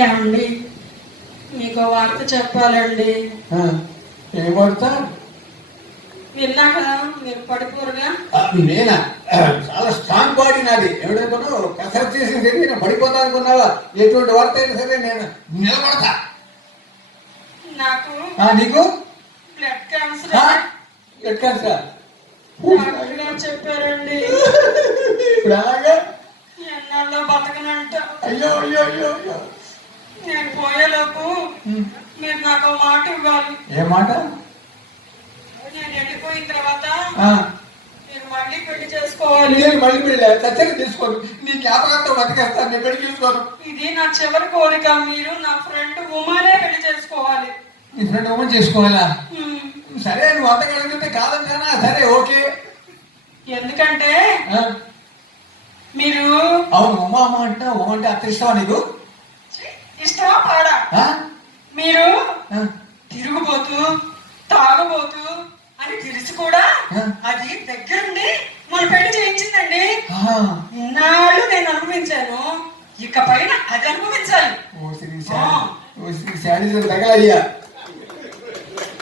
ఏమండి, మీకు వార్త చెప్పాలండి. ఏ వార్త? విన్నాక మీరు పడిపోరుగా. నేనా? చాలా స్ట్రాంగ్ బాడీ నాది. ఎవడనుకున్నావు? కసరత్ చేసిన సరే నేను పడిపోతా అనుకున్నావా? ఎటువంటి వార్త అయినా సరే నేను నిలబడతా. నాకు నీకు blood cancer blood cancer doctor గారు చెప్పారండి. ఇప్పుడు అలాగా ఎన్నాళ్ళలో బతకనంట. అయ్యో అయ్యో అయ్యో అయ్యో. నేను పోయేలోపు మీరు నాకు మాట ఇవ్వాలి. ఏ మాట? నేను వెళ్ళిపోయిన తర్వాత మీరు మళ్ళీ పెళ్లి చేసుకోవాలి. నేను మళ్ళీ పెళ్ళి ఖచ్చితంగా తీసుకోను. నీ జ్ఞాపకంతో బతికేస్తాను. నేను పెళ్లి చేసుకోను. ఇది నా చివరి కోరిక. మీరు నా ఫ్రెండ్ ఉమానే పెళ్లి చేసుకోవాలి. నీ ఫ్రెండ్ ఉమన్ చేసుకోవాలా? సరే, నువ్వు అంతగా అడిగితే కాదంటానా? సరే, ఓకే. ఎందుకంటే మీరు అవును ఉమ్మ అమ్మ అంట. ఉమ్మ అంటే అంత ఇష్టమా నీకు? ఇష్టమా పాడా? మీరు తిరుగుబోతూ తాగుబోతూ అని తెలిసి కూడా అది దగ్గరుండి మన పెళ్లి చేయించిందండి. ఇన్నాళ్ళు నేను అనుభవించాను, ఇక పైన అది అనుభవించాలి. తగలయ్యా.